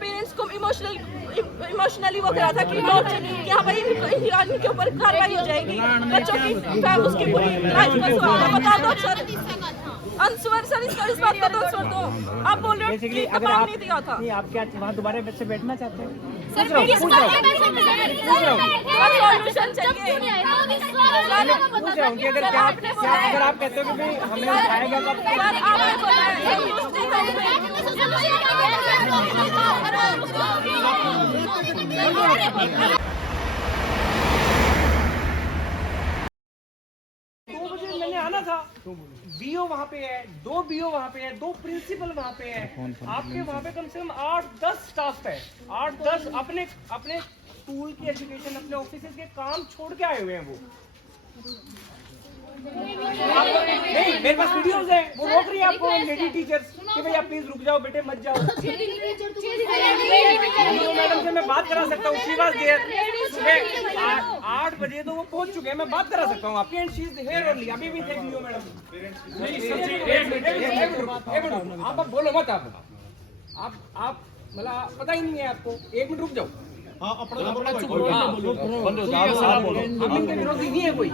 Parents को emotionally वो करा था कि हाँ भाई इनके ऊपर कार्रवाई हो जाएगी, बच्चों की उसकी पूरी लाइफ का सवाल है। बता दो सर, अंसवर सर इस बात का तो आंसर दो। आप बोल रहे हो कि दबाव नहीं दिया था। आप क्या वहाँ दोबारा बच्चे बैठना चाहते हैं? सॉल्यूशन चाहिए। अगर आप कहते हो कि भाई हमें उठाएगा कब? मैंने आना था। बीओ वहाँ पे है, 2 बीओ वहाँ पे है, 2 प्रिंसिपल वहाँ पे है। आपके वहाँ पे कम से कम 8-10 स्टाफ है, 8-10 अपने स्कूल की एजुकेशन, अपने ऑफिस के काम छोड़ के आए हुए हैं वो। नहीं, मेरे पास वीडियोस है, वो रोक रही है आपको लेडी टीचर्स कि भैया प्लीज रुक जाओ बेटे, मत जाओ। मैडम से मैं बात करा सकता हूँ, शी वाज देयर। सुबह 8 बजे तो वो पहुंच चुके हैं, मैं बात करा सकता हूँ आपकी, and she is here only. अभी भी थे वीडियो मैडम। नहीं सच्ची, एक मिनट आप बोलो मत। आप मतलब पता ही नहीं है आपको। 1 मिनट रुक जाओ। हम इनके विरोधी नहीं है कोई,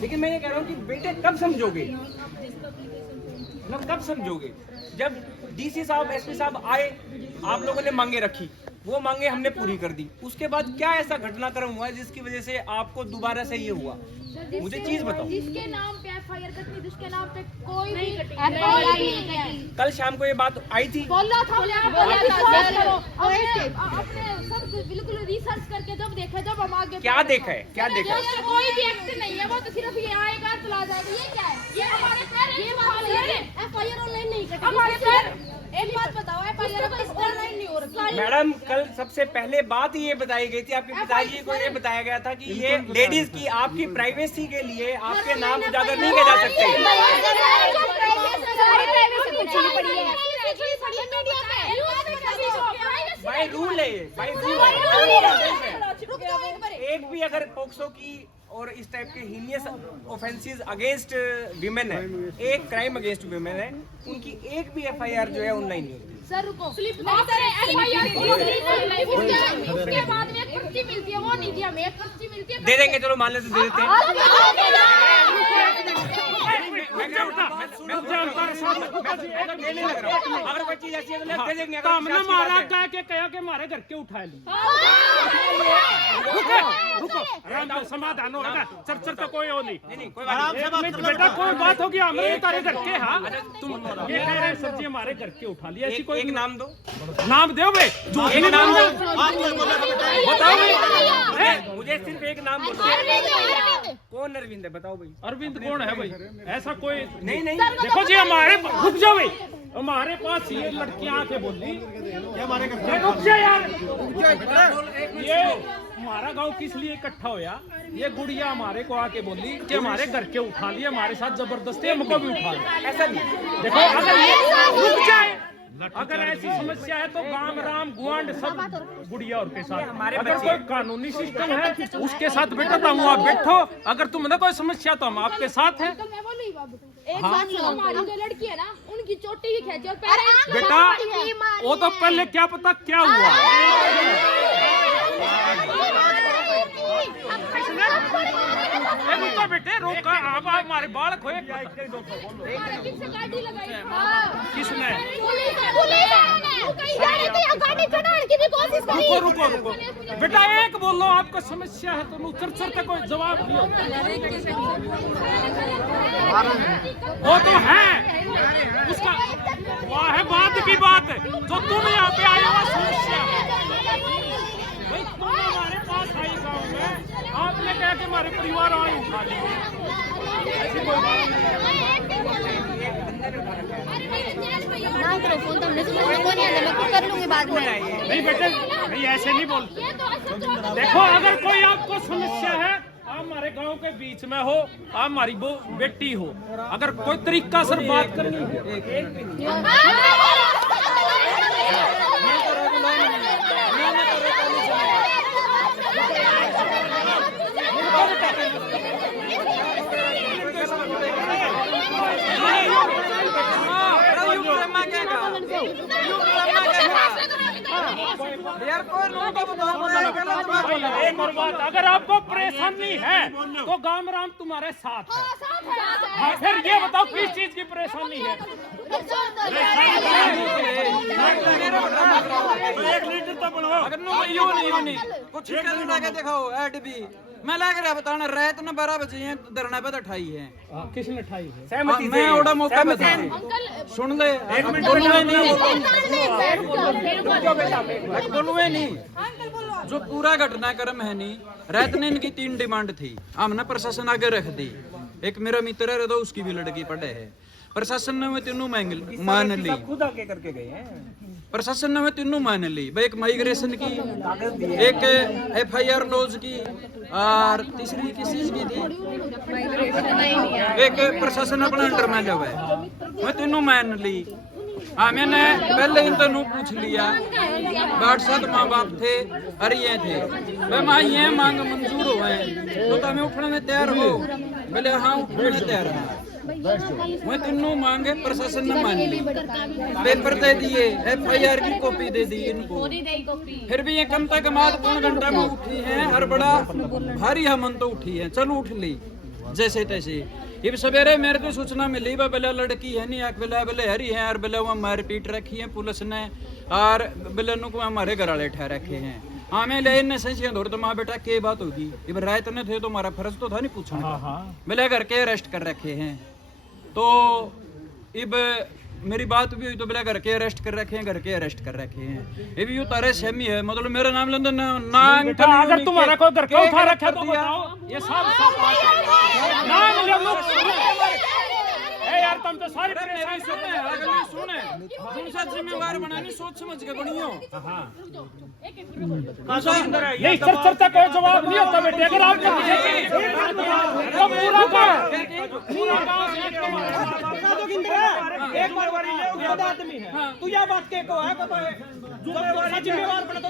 लेकिन मैं ये कह रहा हूँ कि बेटे कब समझोगे, मतलब कब समझोगे? जब डीसी साहब, एसपी साहब आए, आप लोगों ने मांगे रखी, वो मांगे हमने पूरी कर दी। उसके बाद क्या ऐसा घटनाक्रम हुआ जिसकी वजह से आपको दोबारा से ये हुआ? मुझे चीज बताओ। जिसके नाम पे एफआईआर कटी, जिसके नाम पे कोई भी एफआईआर नहीं है। कल शाम को ये बात आई थी, बोला था आपने सब बिल्कुल रिसर्च करके जब देखा, जब हम आगे क्या देखा है, क्या देखा है? कोई भी एक्ट नहीं है, वो तो सिर्फ ये आएगा चला जाएगा। ये क्या है? ये हमारे पैर, ये एफआईआर ऑनलाइन नहीं कटी हमारे पैर। एक बात बताओ, एफआईआर ऑनलाइन नहीं हो रही। मैडम कल सबसे पहले बात ये बताई गई थी, आपके पिताजी को ये बताया गया था कि ये लेडीज की आपकी प्राइवेसी के लिए आपके नाम उजागर नहीं किए जा सकते। बाय रूल है, बाय रूल। एक भी अगर पोक्सो की और इस टाइप के हीनियस ऑफेंसेस अगेंस्ट विमेन है, एक क्राइम अगेंस्ट विमेन है, उनकी एक भी एफआईआर जो है ऑनलाइन नहीं होती। सर रुको, उसके बाद में एक पर्ची मिलती है, वो नहीं दी हमें। एक पर्ची मिलती है, दे देंगे, चलो मान लेते दे देते हैं। अगर कोई चीज ऐसी है तो दे देंगे। हमने मारा कह के कहा कि हमारे घर के उठा ली। रुको आराम से, समाधान होगा। चर्चा तो कोई हो नहीं, कोई बात नहीं बेटा, कोई बात होगी हमारे तारे घर के। हाँ तुम ये कह रहे सब्जी हमारे घर के उठा लिया, ऐसी कोई एक नाम दो, नाम दो भाई, जो एक नाम दो, बताओ भाई। मुझे सिर्फ एक नाम बोलो। कौन अरविंद है, बताओ भाई। अरविंद कौन है भाई? ऐसा कोई नहीं नहीं, देखो जी, हमारे रुक जाओ भाई, हमारे पास ये लड़कियां आके बोली, रुक जा यार, ये हमारा गांव किस लिए इकट्ठा होया? ये गुड़िया हमारे को आके बोली कि हमारे घर के उठा लिए, हमारे साथ जबरदस्ती हमको भी उठा लिया। ऐसा नहीं, देखो अगर ये रुक जाए, अगर ऐसी समस्या है तो गांव राम गुआंड सब गुड़िया और के साथ, अगर कोई कानूनी सिस्टम है उसके साथ बैठा हूँ, आप बैठो। अगर तुम्हें कोई समस्या तो हम आपके साथ हैं। एक बात सुनो, हमारी जो लड़की है ना, उनकी चोटी भी खेची और पेरेंट्स बेटा वो तो पहले क्या पता क्या हुआ। रुको बेटे, रोका, अब हमारे बालक हो। किसने? रुको रुको बेटा, एक बोलो, आपको समस्या है तो चर्चा का कोई जवाब नहीं होता। वो तो है, उसका वह है बात की बात है, जो तुम यहाँ पे आए हो समस्या है भाई। तुम हमारे पास आई गाँव में, आपने कहा कि हमारे परिवार आए उठा लिए, ऐसी कोई बात नहीं बेटे, नहीं ऐसे नहीं बोलते। देखो अगर कोई आपको समस्या है, आप हमारे गांव के बीच में हो, आप हमारी बेटी हो, अगर कोई तरीका सर बात करनी है, एक और बात, अगर आपको परेशानी है तो गांव राम तुम्हारे साथ है। हाँ, फिर ये बताओ किस चीज की परेशानी है? कुछ लगे दिखाओ ऐड भी मैं लग रहा बताना रात न 12 बजे हैं धरना पे ठाई है। किसने ठाई है? सहमति मैं ओड़ा मौका पे था सुन ले बोलवे नहीं जो पूरा घटनाक्रम है नहीं रात ने इनकी 3 डिमांड थी हमने प्रशासन आगे रख दी। एक मेरा मित्र है तो उसकी भी लड़की पढ़े है प्रशासन ने मैं तीनों मान ली खुद आके करके गए हैं। प्रशासन ने मैं तीनों मान ली भाई एक माइग्रेशन की एक FIR लॉज की और तीसरी किस चीज की थी एक प्रशासन अपना अंडर में जब है मैं तीनों मान ली। हाँ मैंने पहले इन दोनों पूछ लिया 8-7 माँ बाप थे और ये थे भाई माँ ये मांग मंजूर हो तो तुम्हें उठने में तैयार हो बोले हाँ उठने में तैयार है। मैं तीनों मांगे प्रशासन ने मान ली पेपर दे दिए FIR की कॉपी दे दी इनको फिर भी ये कम से कम आध पौन घंटा में उठी है और बड़ा भारी हमन तो उठी है चलो उठ ली जैसे तैसे। ये सवेरे मेरे को सूचना मिली बेला लड़की है नहीं बेला बेले हरी है और बेला वो मारपीट रखी है पुलिस ने और बेले को हमारे घर वाले ठहर रखे हैं। हाँ मैं ले इन्हें सही दौड़ तो माँ बेटा क्या बात होगी इब रात ने थे तो हमारा फर्ज तो था नहीं पूछना बेले घर के अरेस्ट कर रखे हैं तो इब मेरी बात भी हुई तो बेला घर के अरेस्ट कर रखे हैं घर के अरेस्ट कर रखे हैं ये भी यू तारे सेमी है मतलब मेरा नाम लेंदे नाम अगर तुम्हारा कोई घर का उठा रखा तो बताओ ये सब नाम यार तुम तो सारी सुने तुमसे जिम्मेवार बनानी सोच समझ के बनियो। नहीं सर चर्चा कोई जवाब नहीं होता बेटे अगर आप तो एक बारवारी ले खुद आदमी है तू या बात के को है जो जिम्मेवार बना तो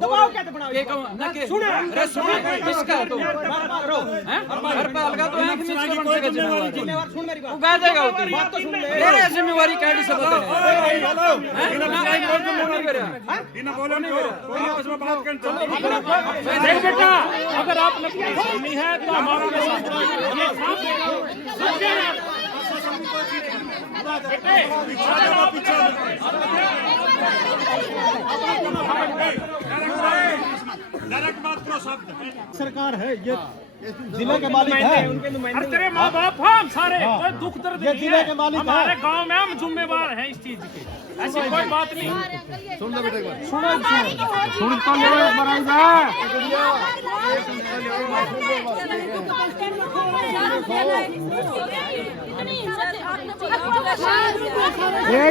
दबाव कैसे बनाओ के ना के सुने अरे सुने किसका तो हैं हर पाल का तो आंख में से बन जाएगा जिम्मेवार सुन मेरी बात गा देगा उतरी बात तो सुन ले मेरे जिम्मेवारी कैडी से बता है इन्हें बोलो नहीं उसमें बात कर चलो देख बेटा अगर आप नहीं है तो हमारा ये सरकार है ये जिले के मालिक है अरे तेरे माँ बाप हम सारे कोई दुख दर्द ये नहीं जिले है के मालिक हमारे है। गांव में हम जिम्मेवार हैं इस चीज के ऐसी कोई बात नहीं। सुन लो बेटे सुन तो ले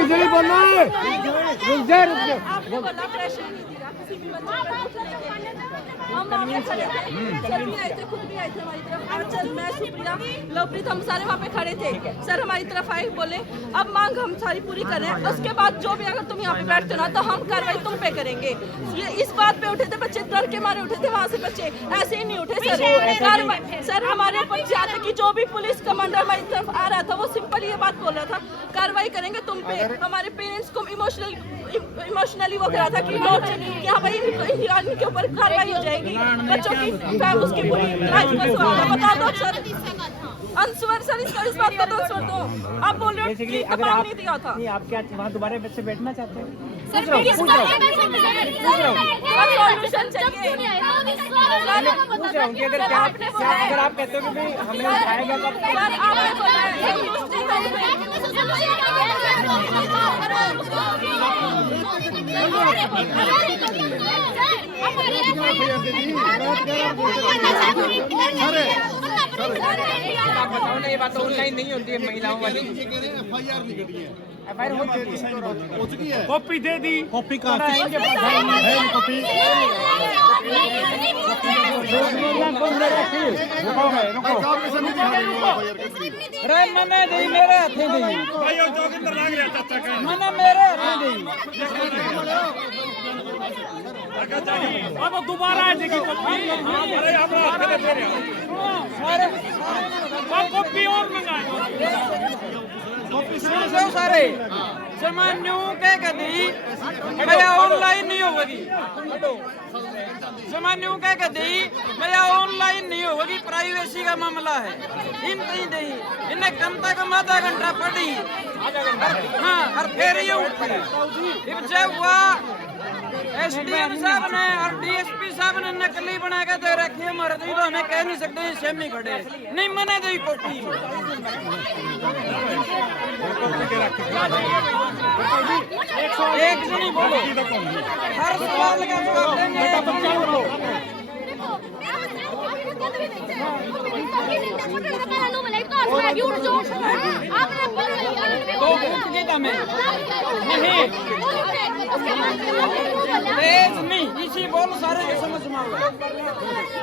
आपने बोलना रुक जा बोला प्रेशर नहीं दिया किसी भी बच्चे हम वहाँ पे खड़े थे सर भी आए थे खुद भी आए थे हमारी तरफ आंचल मैं सुप्रिया लवप्रीत हम सारे वहाँ पे खड़े थे सर हमारी तरफ आए बोले अब मांग हम सारी पूरी कर रहे हैं उसके बाद जो भी अगर तुम यहाँ पे बैठते हो ना तो हम कार्रवाई तुम पे करेंगे। ये इस बात पे उठे थे बच्चे डर के मारे उठे थे वहाँ से बच्चे ऐसे ही नहीं उठे सर सर हमारे ऊपर जाते कि जो भी पुलिस कमांडर हमारी तरफ आ रहा था वो सिंपल ये बात बोल रहा था कार्रवाई करेंगे तुम पे। हमारे पेरेंट्स को इमोशनली वो करा था कि हाँ भाई इनके ऊपर कार्रवाई हो जाएगी बच्चों की उसकी पूरी लाइफ का सवाल है बता दो सर अंसवर सर इस बात का तो आंसर दो आप बोल रहे हो कि दबाव नहीं दिया था आप क्या वहाँ दोबारा बच्चे बैठना चाहते हैं सॉल्यूशन चाहिए अगर आप कहते हो कि भाई हमने उठाएगा तब सर आपने बोला आप बताओ ना ये बात ऑनलाइन नहीं होती है महिलाओं वाली FIR हो चुकी है कॉपी दे दी कॉपी का है कॉपी अरे मने दे मेरे हाथे दे मने मेरे हाथे दे अब दोबारा आ जाएगी कॉपी अरे आप हाथ दे रहे हो कॉपी और मंगाए कॉपी सारे सामान्य कह दी मैं ऑनलाइन नहीं होगी सामान्य कह दी मैं ऑनलाइन नहीं होगी प्राइवेसी का मामला है इन नहीं दी इन्हें कम तक आधा घंटा पढ़ी हाँ और फिर ये उठी जब हुआ एसडीएम साहब ने और डीएसपी साहब ने नकली बना के दे रखी है मर्द तो हमें कह नहीं सकते सेमी खड़े नहीं मने दी कॉपी एक से नहीं बोलो हर सवाल का जवाब देंगे तो पूछ के नहीं तेज नहीं इसी बोल सारे समझ में